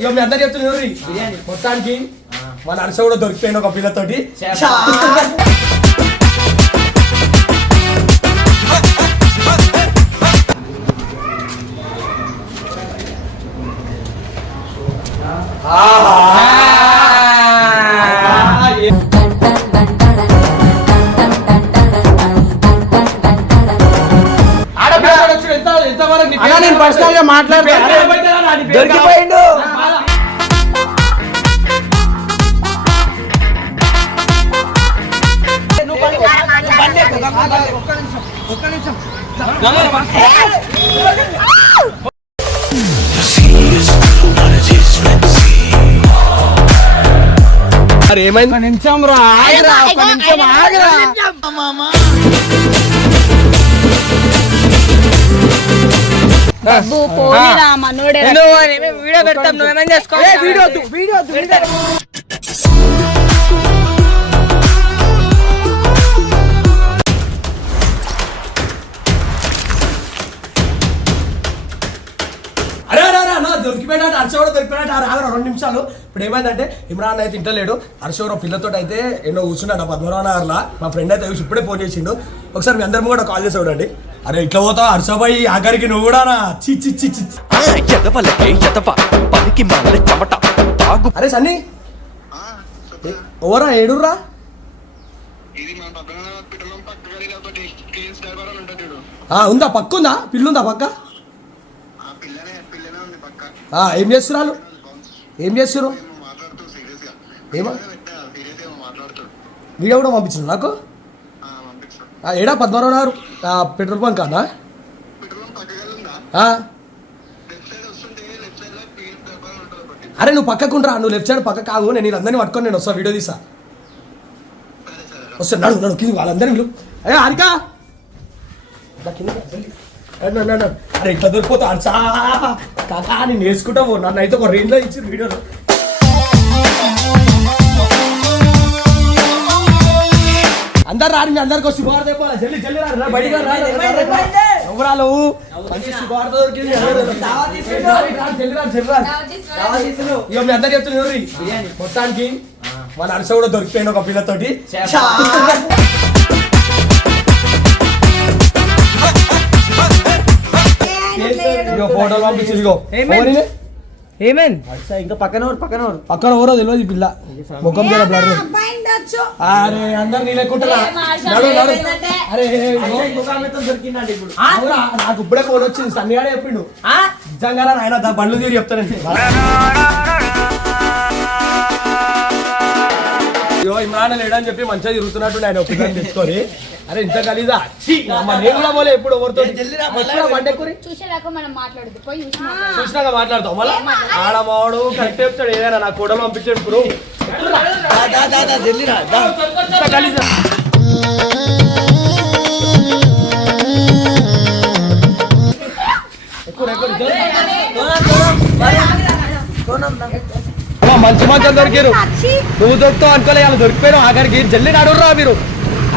ఇక మీ అందరు చెప్తున్నారు మొత్తానికి మన అరస కూడా దొరికిపోయింది ఒక పిల్లతోటి. నేను పర్సనల్ గా మాట్లాడతాను. దొరికిపోయిండు. ఏమైంది? నిమిషం రా, ఒక నిమిషం ఆగరా. వీడియో పెడతాం, నువ్వేమేం చేసుకో. దొరికిపోయినా హర్ష కూడా దొరికిపోయినట్టు ఆగరా 2 నిమిషాలు. ఇప్పుడు ఏమైందంటే ఇమ్రాన్ అయితే ఇంటలేడు. హర్ష పిల్లతో అయితే ఎన్నో కూర్చున్నాడు పద్మనాభ నగర్లో. మా ఫ్రెండ్ అయితే ఇప్పుడే ఫోన్ చేసిండు. ఒకసారి మీ అందరం కూడా కాల్ చేసి చూడండి. అరే ఇట్లా పోతావు హర్షబాయి ఆఖరికి నువ్వు కూడా అరే సన్నీ ఓరా ఏడుర్రా ఉందా పక్క ఉందా పిల్లుందా పక్క ఏం చేస్తున్నారు ఏం చేస్తున్నారు ఏమో వీడియో కూడా పంపించు నాకు ఏడా పద్మనాభ నగర్ పెట్రోల్ బంక్ అన్నా అరే నువ్వు పక్కకుండ్రా నువ్వు లెఫ్ట్ సైడ్ పక్క కావు నేను వీళ్ళందరినీ పట్టుకొని నేను వస్తా వీడియో తీసా వస్తా నడు నడు కింద వాళ్ళందరినీ వీళ్ళు అయ్యా హారిక అరే ఇట్లా దొరికిపోతా అర్చా కాకా నేను నేర్చుకుంటావు నన్ను అయితే ఒక రేంజ్లో ఇచ్చి వీడియోలో అందరు రాని మీ అందరికి శుభవార్త చెప్పాలి జల్లి జల్లి రా బయటికి ఎవరాలు మంచి శుభవార్త దొరికింది ఇక మీ అందరు చెప్తున్నారు మొత్తానికి మన అరస కూడా దొరికిపోయింది ఒక పిల్లతోటి. ఇగో ఫోటోలు పంపించి ఇగో ఏమైంది ఇంకా పక్కన ఎవరో తెలియదు ఈ పిల్ల ముఖం మీద బ్లర్. అరే అందరు నీ లేకుంటారా అరే నాకు ఇప్పుడే ఫోన్ వచ్చింది సన్నిగానే చెప్పిండు నిజంగా ఆయన బండ్లు తీరు చెప్తానండి. అయ్యో ఇమ్రాన్ లేడని చెప్పి మంచిగా తిరుగుతున్నట్టు ఆయన ఒప్పికని తెచ్చుకొని అరే ఇంత కలిదా నేను కూడా పోలే ఎప్పుడు ఎవరితో చూసినాక మాట్లాడతావు మళ్ళీ ఆడమావాడు కరెక్ట్ చెప్తాడు ఏదైనా నాకు కూడా పంపించాడు ఇప్పుడు కలిసా మంచి మంచి దొరికారు నువ్వు దొరుకుతావు అనుకోలే వాళ్ళు దొరికిపోయారు ఆఖరికి జల్లి నడురా మీరు.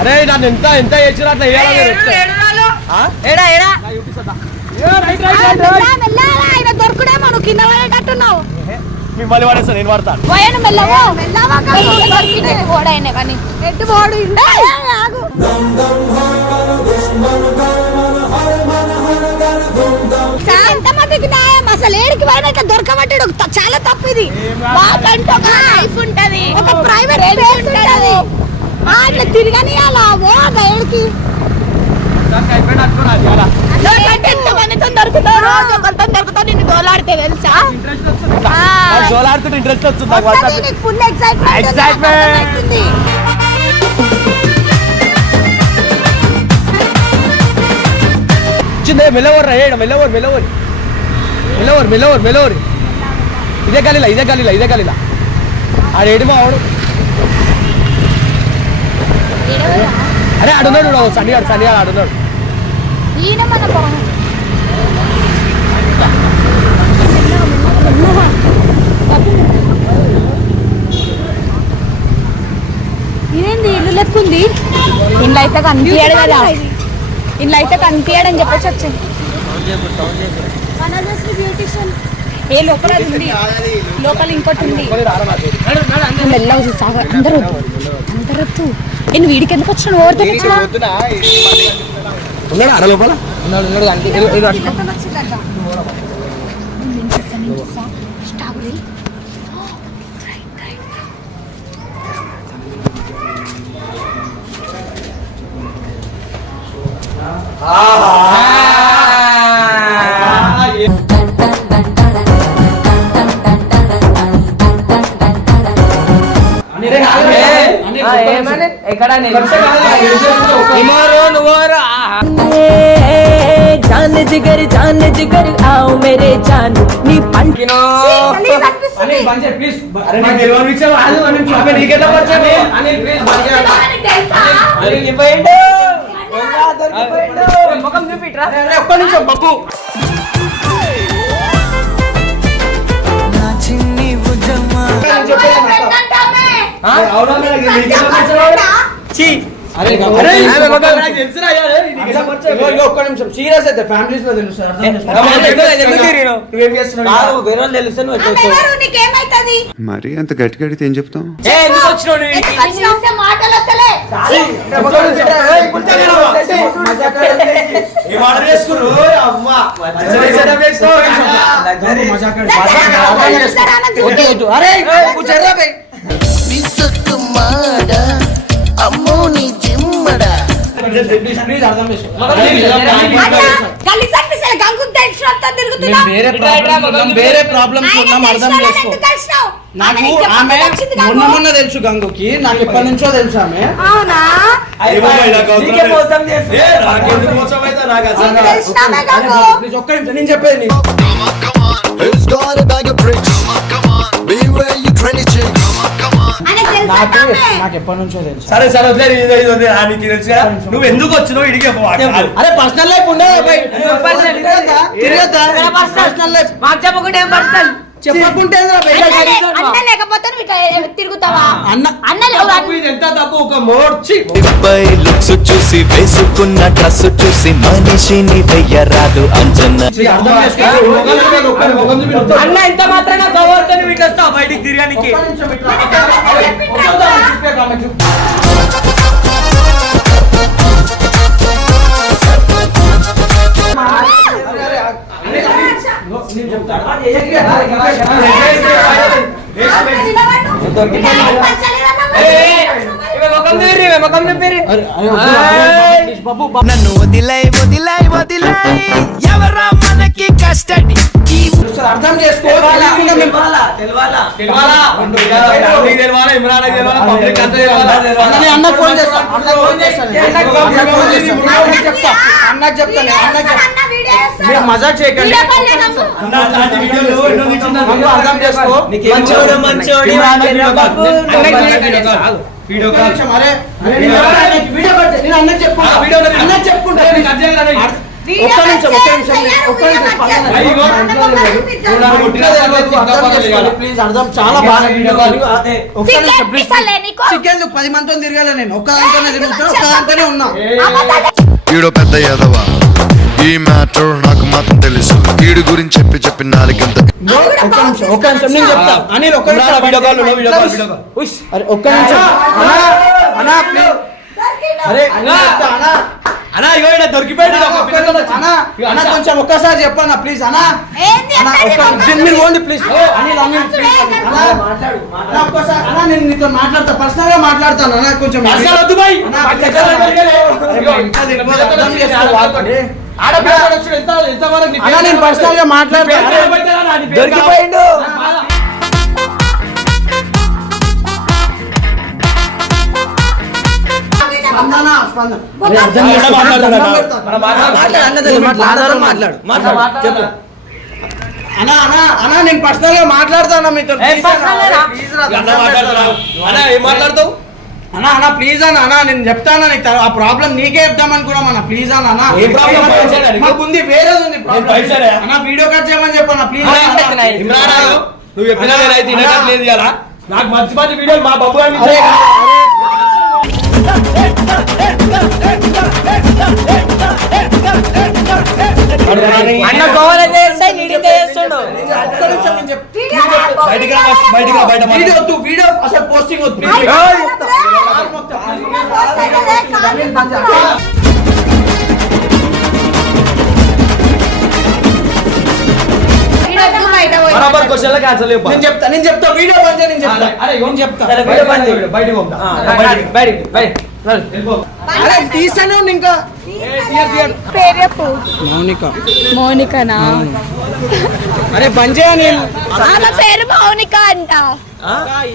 అరే నన్ను ఎంత ఎంత చేసినా అట్లా మిమ్మల్ని పడేస్తా నేను పడతాను. అసలు ఏడికి పోయినట్టు దొరకబట్టాడు చాలా తప్పు ఇది. మాకంటూ ఒక లైఫ్ ఉంటది, ఒక ప్రైవేట్ స్పేస్ ఉంటది. అట్లా తిరగని అలా ఏడికి ఎంతమందితో దొరుకుతావు రోజు ఒకరితో దొరుకుతావు నిన్ను దోలాడితే తెలుసా ఇంట్రెస్ట్ వస్తుంది ఫుల్ ఎక్సైట్మెంట్. మెల్లవర్ ఇదే గలీలా ఆడేడు మా ఆవిడు అరే ఆడున్నాడు సన్నిగాడు ఆడున్నాడు. ఇదేంది ఇల్లు లెక్కుంది ఇంట్లో అయితే కనిపించాడు కదా ఇంట్లో అయితే కనిపించాడని చెప్పేసి వచ్చింది. ఏ లోపల ఉంది లోపల ఇంకోటి ఉంది మెల్లగా చూసా అందరూ వద్దు నేను వీడికి ఎందుకు వచ్చిన ఓడితే ఉన్నాడు ఆడ లోపల जान जिगर आओ मेरे जान नी पंकिनो అనిల్ బంజే ప్లీజ్ అరే నాకు తెలియని విషయం కాదు అనిల్ చూపే నీకెట్లా వచ్చాను అనిల్ ప్లీజ్ బంజే అనిల్ ఇవ్వండి ఎలా దొరికిపోయిండు ముఖం చూపిట్రా అరే ఒక్క నిమిషం బాబు నా చిన్ని బుజ్జమ్మ అవునా నీకెట్లా వచ్చాను చి అరే అరే నాకు తెలుసురా యార్ నీకెట్లా వచ్చాను ఒక్క నిమిషం సీరియస్ అయితే ఫ్యామిలీస్ లో తెలుసు అర్థం చేసుకో నువ్వేం చేస్తున్నావు వేరే వాళ్ళు తెలుసు నువ్వు వచ్చేస్తావు నీకేమైతది మరి అంత గట్టి గడితే ఏం చెప్తాం ఏ ఎందుకు వచ్చినావు నువ్వు ఎందుకు వచ్చినావు మాటలు వస్తలే ఏం ఆర్డర్ చేసుకురు అమ్మా అరే కూర్చోరా బై అమ్మో నీ జిమ్మడా ప్లీజ్ అర్థం చేసుకో వేరే ప్రాబ్లమ్స్ ఉన్నాం అర్థం చేసుకో నాకు ఆమె మొన్న తెలుసు గంగుకి నాకు ఎప్పటి నుంచో తెలుసు ఆమె ప్లీజ్ ఒక్క నిమిషం నేను చెప్పేది నీకు. Who's got a bag of bricks? Be where you trendy chick. నాకు ఎప్పటి నుంచో తెలుసు సరే సరే వదిలే, ఇది వదిలే. నీకు తెలుసు కదా నువ్వు ఎందుకు వచ్చినావు ఇడిగే అరే పర్సనల్ లైఫ్ ఉండదా బై తిరగద్దా పర్సనల్ లైఫ్ మాకు చెప్పకుండా ఏం పర్సనల్ చెప్పకుంటే అన్న లేకపోతే నువ్వు ఇట్లా తిరుగుతావా అన్న అన్న ఇది ఎంత తప్పు ఒక మోడ్చి పై లుక్స్ చూసి వేసుకున్న డ్రెస్ చూసి మనిషిని వెయ్యరాదు అంజన్న అన్న ఎంత మాత్రాన గవర్తో వీటి వస్తావు బయటికి తిరగడానికి నన్ను వదిలై వదిలై వదిలై ఎవరా మనకి కస్టడీ అర్థం చేసుకో అన్న ఫోన్ చేస్తాను అన్నకు చెప్తాను మీరు మజాక్ చేయకండి అర్థం చేసుకో మంచోడు మంచోడు వీడియో కాల్ అరే నేను అన్నకు చెప్పుకుంటా ఒక్క నిమిషం ప్లీజ్ అర్థం చాలా బాగా చికెన్ 10 మందితో తిరగాలి నేను ఒక్కదాంతోనే తిరుగుతున్నా ఒక్కదాంతోనే ఉన్నా ఈడో పెద్ద యాదవా ఈ మ్యాటర్ నాకు మాత్రం తెలుసు ఈడు గురించి చెప్పి నాలుగంత ఒక్క నిమిషం నేను చెప్తా అనిల్ ఒక్క నిమిషం వీడియో కాల్ వీడియో కాల్ అరే ఒక్క నిమిషం అన్నా ప్లీజ్ అరే అన్నా అన్నా ఇగో ఈడ దొరికిపోయాడు అన్నా కొంచెం ఒక్కసారి చెప్పన్నా ప్లీజ్ అన్నా మీరు ఓన్లీ ప్లీజ్ అనిల్ ఒక్కసారి అన్నా నేను నీతో మాట్లాడతా పర్సనల్ గా మాట్లాడతాను అన్నా కొంచెం వద్దు బాయ్ అన్నా నేను పర్సనల్ గా మాట్లాడతా దొరికిపోయిండు అన్నా నేను పర్సనల్ గా మాట్లాడతాను మీతో ఏం మాట్లాడతావు అన్నా అన్నా ప్లీజ్ అన్నా నేను చెప్తాను నీకు ఆ ప్రాబ్లం నీకే చెప్తాం అనుకున్నాం అన్న ప్లీజ్ అన్నా ఏ problem? మాకు ఉంది వేరేది ఉంది పైసలే? అన్నా వీడియో కట్ చేయమని చెప్పన్నా ప్లీజ్ నువ్వు చెప్పినా నేనైతే తినట్లేదు కదా నాకు మంచి మంచి వీడియోలు మా బాబు గారిని అరే అన్న గోవల్ అయితే చేస్తాయి నీడితే చేస్తుండు. బయటికి రా, బయటికి రా, బయట వీడియో వద్దు, వీడియో అసలు పోస్టింగ్ వద్దు. బరాబర్ క్వశ్చన్లకు ఆన్సర్ లేవు. నేను చెప్తా వీడియో బంద్ చేయి, నేను చెప్తా. అరే నేను చెప్తా. సరే, వీడియో బంద్ చేయి. బయటికి పంపుతా. బయటికి అరే తీసానే ఉంది ఇంకా. పేరు చెప్పు. మౌనిక. మౌనికనా? అరే బంద్ చేయని. ఆమె పేరు మౌనిక అంట.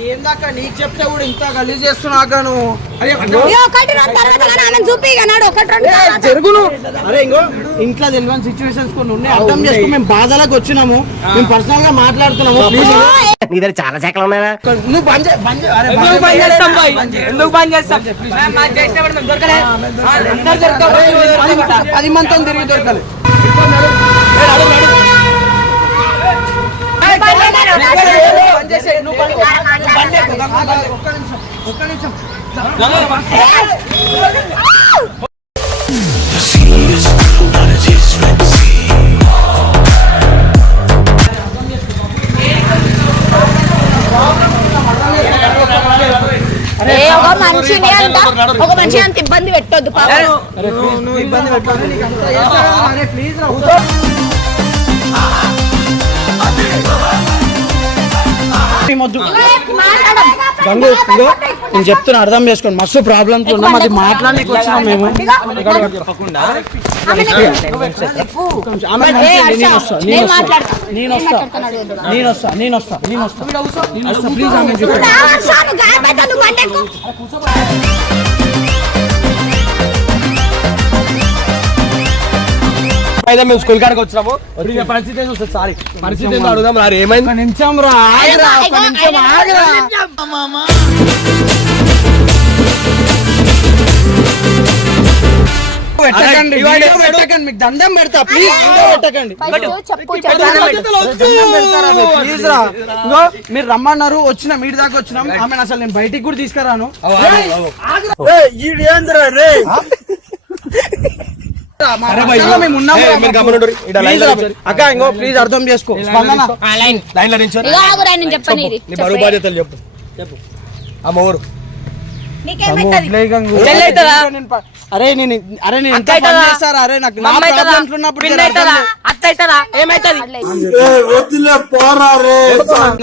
ఏందాక నీకు చెప్తే కూడా ఇంత గలీజ్ చేస్తున్నాక నువ్వు. అరే ఇగో ఒకటి రెండు తర్వాత కానీ ఆమెను చూపి ఇక నాడు ఒకటి రెండు తర్వాత. జరుగును. అరే ఇంకో ఇంట్లో తెలియని సిచ్యువేషన్స్ కొన్ని ఉన్నాయి, అర్థం చేసుకో. మేము బాధలకు వచ్చినాము, మేము పర్సనల్ గా మాట్లాడుతున్నాము. ప్లీజ్ నీ దగ్గర చాలా శాఖలు ఉన్నాయా? నువ్వు బంద్ చేయి, బంద్ చేయి. అరే ఎందుకు బంద్ చేస్తాం బాయ్? ఎందుకు బంద్ చేస్తాం? మనం చేసినప్పుడు మేము దొరకలే. అందరు దొరకవు. 10 మంది తిరిగి దొరకాలి. బంద్ చేసేయ్, నువ్వు బంద్ చేయి. ఒక్క నిమిషం. ఒక మనిషిని అంత ఒక మనిషి అంత ఇబ్బంది పెట్టొద్దు పాపం. నువ్వు ఇబ్బంది పెట్టాలి. నీకు అంత చేస్తారా? అరే ప్లీజ్ రా. గంగు నేను చెప్తున్నా, అర్థం చేసుకోండి. మస్తు ప్రాబ్లమ్స్ ఉన్నాం, అది మాట్లాడడానికి వచ్చినాం మేము. ప్లీజ్ ఆమె అయితే మేము స్కూల్ కాడికి వచ్చినాము. పరిస్థితి ఏంటి చూస్తే సారీ పరిస్థితి ఏంటో అడుగుదాం రా. ఏమైంది? నిమిషం రా, ఆగరా, ఒక్క నిమిషం ఆగరా. పెట్టకండి, వీడియో పెట్టకండి, మీకు దండం పెడతా. ప్లీజ్ వీడియో పెట్టకండి. ప్లీజ్ రా. ఇంకో మీరు రమ్మన్నారు, వచ్చిన మీరు దాకా వచ్చినాం. ఆమె అసలు నేను బయటికి కూడా తీసుకురాను. మేము ఉన్నాము. అక్క ఇంకో ప్లీజ్ అర్థం చేసుకో. లైన్ లో నించో. ఇగో ఆగు రా, నేను చెప్పను ఇది. నీ బరువు బాధ్యతలు చెప్పు. అమ్మ ఊరు నీకేమైతది? అరే నేను ఎంత పని చేస్తారా? అరే నాకు నా ప్రాబ్లమ్స్ ఉన్నప్పుడు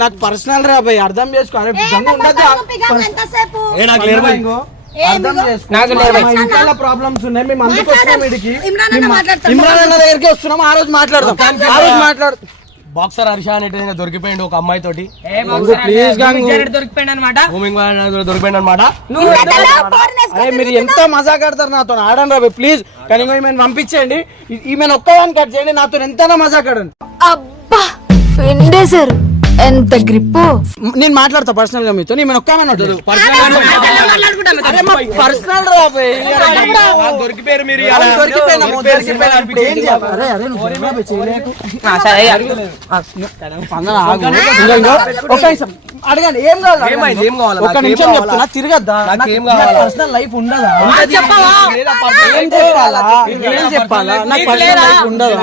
నాకు పర్సనల్ రా భయ్, అర్థం చేసుకో. అరే ఎంతసేపు? అర్థం చేసుకో. ఇంట్లో ప్రాబ్లమ్స్ ఉన్నాయి, మేము అందుకు వస్తున్నాం. వీడికి ఇమ్రాన్ అన్న దగ్గరికి వస్తున్నాం. ఆ రోజు మాట్లాడదాం, ఆ రోజు మాట్లాడు. బాక్సర్ హర్ష అనేటి దొరికిపోయిండు ఒక అమ్మాయి తోటి. దొరికిపోయింది అనమాట. దొరికిపోయిండు అనమాట. అరే మీరు ఎంత మజాక్ ఆడతారు నాతో, ఆడండి రా ప్లీజ్. కానీ ఈమెను పంపించండి, ఈమెను ఒక్కదాన్ని కట్ చేయండి. నాతో ఎంతైనా మజాక్ ఆడండి. అబ్బా పిండేశారు, ఎంత గ్రిప్. నేను మాట్లాడతా పర్సనల్ గా మీతో. నేను ఒక్కమని పర్సనల్ దొరికిపోయారు మీరు. అడగండి ఏం కావాలి. ఒక నిమిషం చెప్తున్నా, తిరగద్దా? పర్సనల్ లైఫ్ ఉండదా? ఏం చెప్పాలా? నాకు పర్సనల్ లైఫ్ ఉండదా?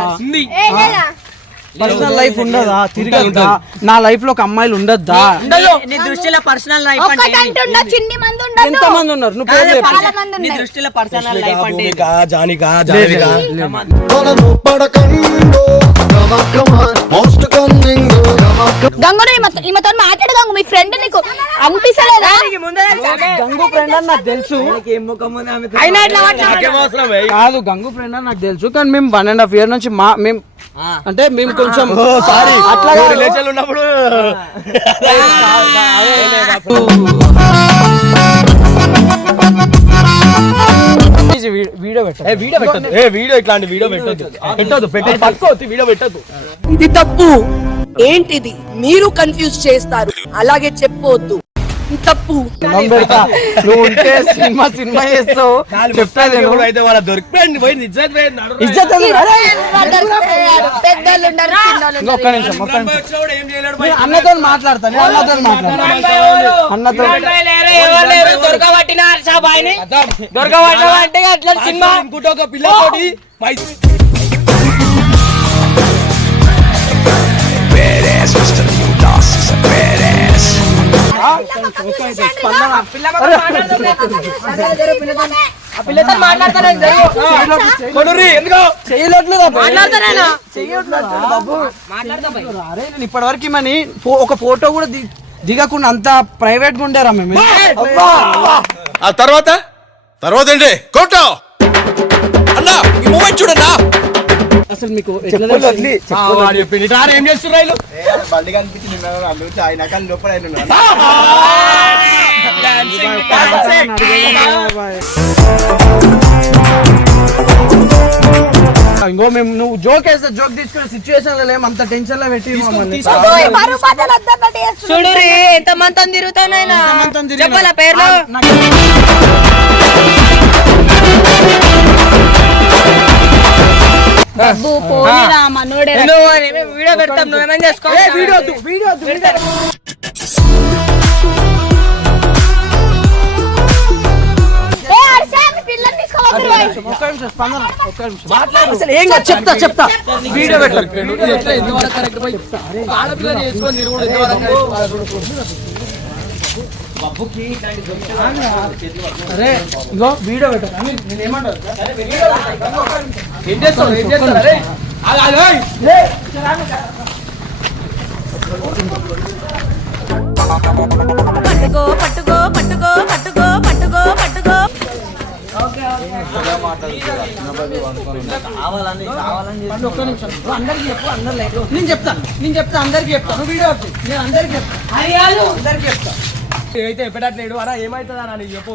పర్సనల్ లైఫ్ ఉండదా? తిరగద్దా? నా లైఫ్ లో ఒక అమ్మాయిలు ఉండద్దా? నీ దృష్టిలో పర్సనల్ లైఫ్ అంటే ఎంత మంది ఉన్నారు? నువ్వు పేరు చెప్పు. నీ దృష్టిలో పర్సనల్ లైఫ్ అంటే గంగు ఈమెతో మాట్లాడు. గంగు మీ ఫ్రెండ్ నీకు అనిపిస్తలేదా? గంగు ఫ్రెండ్ అని నాకు తెలుసు. కాదు గంగు ఫ్రెండ్ అని నాకు తెలుసు, కానీ మేము 1.5 years నుంచి మేము అంటే మేము కొంచెం సారీ అట్లా రిలేషన్ ఉన్నప్పుడు వీడియో ఇట్లాంటి వీడియో పెట్టద్దు. వీడియో పెట్టద్దు. ఇది తప్పు. ఏంటిది? మీరు కన్ఫ్యూజ్ చేస్తారు, అలాగే చెప్పొద్దు. తప్పు. నువ్వు ఉంటే సినిమా చేస్తావు చెప్తాను అయితే వాళ్ళ దొరికిపోయింది పోయి ఇజ్జత్ పోయింది నడు. ఇజ్జత్ పెద్దోళ్ళు ఉండరు చిన్నోళ్ళు ఒక్క నిమిషం వచ్చినప్పుడు ఏం చేయలేడు పోయి. అన్నతో మాట్లాడతాను అన్నతో దొరకబట్టిన హర్షాబాయిని దొరకబట్టిన అంటే అట్లా సినిమా ఇంకోటి ఒక పిల్లతోటి పిల్లతో మాట్లాడతాను అరే నేను ఇప్పటివరకు మని ఒక ఫోటో కూడా దిగకుండా అంత ప్రైవేట్ గా ఉండారా మేము. ఆ తర్వాత ఏంటి కోటో అన్నా ఈ మూమెంట్ చూడన్నా. అసలు మీకు ఎట్లా తెలుసు? ఏం చేస్తున్నారు బండి కనిపించింది ఆయన కానీ లోపల ఇంకో మేము నువ్వు జోక్ వేస్తే జోక్ తీసుకునే సిచ్యువేషన్ లో లేము, అంత టెన్షన్ లో పెట్టి చూడు ఎంత మంతం తిరుగుతానైనా చెప్పాలా పేర్లు మనోడే వీడియో పెడతాం నువ్వేమేం చేసుకో అసలు ఏం కాదు, చెప్తా వీడియో పెట్టాలి. అరే ఇంకో వీడియో పెట్టాలి. ఏం చేస్తారు అరే పట్టుకో పట్టుకో పట్టుకో పట్టుకో పట్టుకో పట్టుకో అందరికి చెప్పు, నేను చెప్తా అందరికి చెప్తా. నువ్వు వీడియో నేను అందరికి చెప్తా. అయితే ఎప్పట్లేడు అలా ఏమైతుందా అని చెప్పు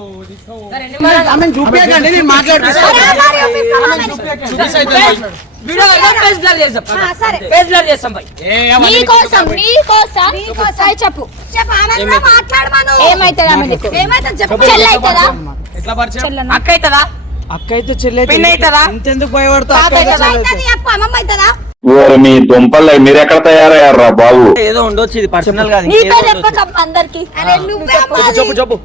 ఆమె చూపించకండి, నేను మాట్లాడిస్తాను. చెప్పు ఎట్లా పరిచయం అక్క అవుతుందా అక్క అయితే చెల్లి పిన్ అవుతుందా ఇంతెందుకు భయపడతావు? మీ దుంపలు మీరు ఎక్కడ తయారయ్యారా బాబు? ఏదో ఉండొచ్చు, ఇది పర్సనల్ గా. అందరికి చెప్పు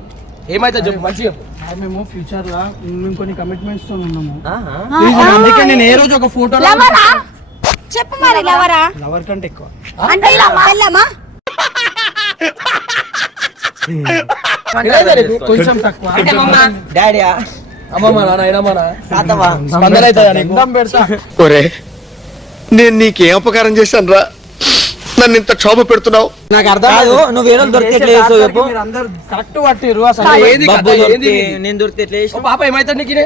ఏమైతే చెప్పు మంచి చెప్పు. మేము ఫ్యూచర్ లా మేము కొన్ని కమిట్మెంట్స్ తో ఉన్నాము. అందుకే నేను ఏ రోజు ఒక ఫోటో చెప్పు మరి లవరా లవర్ కంటే ఎక్కువ అంటే ఇలా వెళ్ళామా కొంచెం తక్కువ. డాడీయా అమ్మమ్మ నాయనమ్మనా తాతవా స్పందన అవుతుందా నీకు? ఒరే నేను నీకేం అపకారం చేశాను రా, నన్ను ఇంత క్షోభ పెడుతున్నావు? నాకు అర్థం కాదు నువ్వు వేరే దొరికేట్లేదు చెప్పు అందరు కరెక్ట్ పట్టిరు. అసలు ఏది బబ్బు కథ? దొరికితే ఏంది? నేను దొరికితే ఎట్లా ఓ చేసినావు? పాప ఏమైతాడు నీకు ఇదే?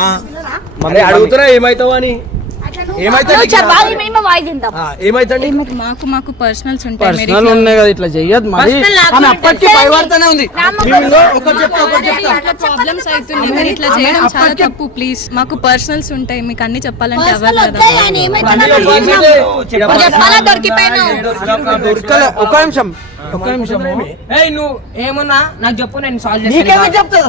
ఆ. అరే అడుగుతున్నా ఏమైతావు అని. ఏమైతండి మాకు పర్సనల్స్ ఉంటాయి పర్సనల్ ఉన్నాయి కదా, ఇట్లా చెయ్యదు మరి. ఆమె అప్పటికి భయపడుతూనే ఉంది. ప్రాబ్లమ్స్ అవుతున్నాయి మరి ఇట్లా చేయడం చాలా తప్పు. ప్లీజ్ మాకు పర్సనల్స్ ఉంటాయి, మీకు అన్ని చెప్పాలంటే అవ్వదు కదా. దొరకలే. ఒక్క నిమిషం ఏయ్ నువ్వు ఏమన్నా నాకు చెప్పు నేను సాల్వ్ నీకేమి చెప్తుంది?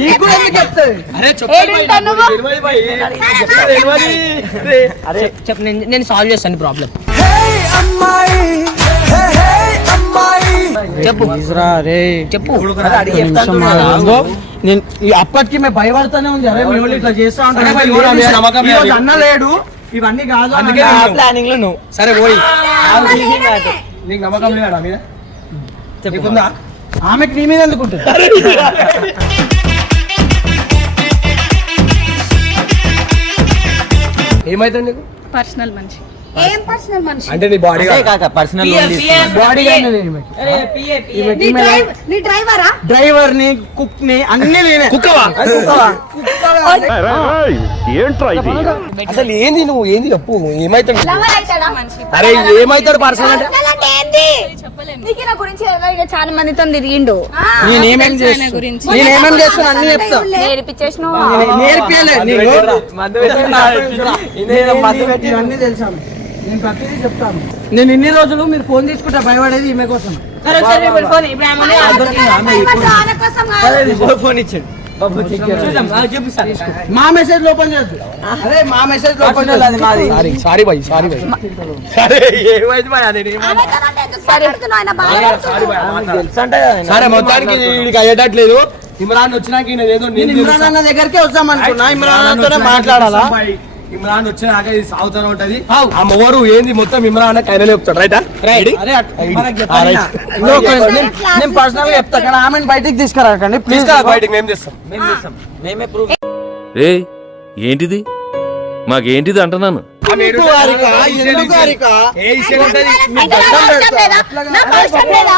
నీకు కూడా ఎందుకు చెప్తుంది? అరే అరే చెప్పు నేను సాల్వ్ చేస్తాను ప్రాబ్లం చెప్పు చెప్పు నేను అప్పటికి మేము భయపడతానే ఉంది. అరే మీ వాళ్ళు ఇట్లా చేస్తా ఉంటారు, అన్న లేడు, ఇవన్నీ కాదు. ప్లానింగ్ లో నువ్వు సరే పోయి నీకు నమ్మకం లేదా మీద చెప్పుకుందా? ఆమెకి నీ మీద ఎందుకుంటుంది? ఏమైతుంది నీకు? పర్సనల్ మనిషి ఏం పర్సనల్ మనిషి అంటే నీ బాడీ పర్సనల్ బాడీ నీ డ్రైవరా డ్రైవర్ ని కుక్ ని అన్ని నేనే. కుక్కవా? ఏంట్రా ఇది? అసలు ఏంది నువ్వు ఏంది చెప్పు ఏమైతుంది? లవర్ అవుతాడా అరే ఏమైతాడు పర్సనల్ అంటే? పర్సనల్ అంటే ఏంది? నీకు నా గురించి చాలా మందితో తిరిగిండు నేనేమేం చేస్తున్నా గురించి నేనేమేం చేస్తున్నా అన్ని చెప్తా. నేర్పించేసినావు నేర్పియలే ఇవన్నీ తెలుసా? నేను ప్రతిదీ చెప్తాను. నేను ఇన్ని రోజులు మీరు ఫోన్ తీసుకుంటా భయపడేది ఈమె కోసం. సరే సరే ఇప్పుడు ఫోన్ ఇప్పుడు ఆమె ఆమె కోసం కాదు. ఫోన్ ఇచ్చాడు మా మెసేజ్ ఓపెన్ చేయొద్దు. అరే మా మెసేజ్ ఓపెన్ చేయలేదు మాది. సారీ బాయ్ సారీ బాయ్ అరే ఏమైంది బాయ్ అది ఆమెతో అంటే ఎందుకు మాట్లాడుతున్నావు? ఆయన బాగా సరే మొత్తానికి వీడికి అయ్యేటట్లేదు. ఇమ్రాన్ వచ్చినాక ఈయన ఏదో నేను ఇమ్రాన్ అన్న దగ్గరికి వద్దాం అనుకున్నా. ఇమ్రాన్ అన్నతోనే మాట్లాడాలా? ఇమ్రాన్ వచ్చినాక ఇది సాగుతూనే ఉంటది. ఆ మొగరు ఏంది మొత్తం ఇమ్రాన్ అన్న కైనా చెప్తాడు. రైటా? అరే మనకి చెప్పాలి నా. నేను పర్సనల్ గా చెప్తా కానీ ఆమెను బయటికి తీసుకురాకండి ప్లీజ్. బయటికి మేము చేస్తాం. మేమే ప్రూఫ్. ఏ ఏంటిది మాకేంటిది అంటున్నాను. ఎందుకు హారిక? ఏ విషయం ఉంటది? అంటే నాకు అవసరం లేదా? నాకు అవసరం లేదా?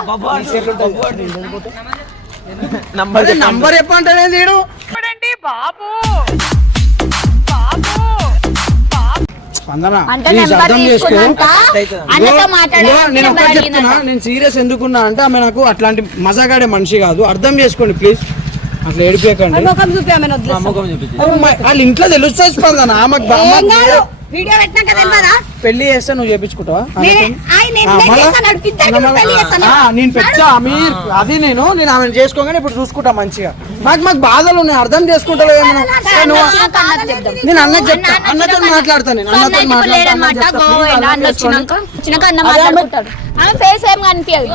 నంబర్ చెప్పంటానే తీడు. స్పందన అంటే ప్లీజ్ నెంబర్ అర్థం చేసుకో. తీసుకున్నాక అన్నతో మాట్లాడాలి. నేను ఒకటి చెప్తున్నా, నేను సీరియస్ ఎందుకున్నా అంటే ఆమె నాకు అట్లాంటి మజాగాడే మనిషి కాదు. అర్థం చేసుకోండి ప్లీజ్. అట్లా ఏడిపోయకండి. ముఖం చూపి ఆమెను వదిలేస్తాం. వాళ్ళ ఇంట్లో తెలుస్తుంది స్పందన. ఆమెకు ఏం కాదు. వీడియో పెట్టినాక తెలియదా? పెళ్లి చేస్తే నువ్వు చేపించుకుంటావా? నేను పెట్టా మీరు అది నేను ఆమెను చేసుకోగానే ఇప్పుడు చూసుకుంటా మంచిగా. మాకు బాధలు ఉన్నాయి అర్థం చేసుకుంటావు. నేను అన్నకు చెప్తా, అన్నతో మాట్లాడతాను. నేను అన్నతో మాట్లాడుకుంటాడు. ఆమె ఫేస్ ఏం కనిపించదు.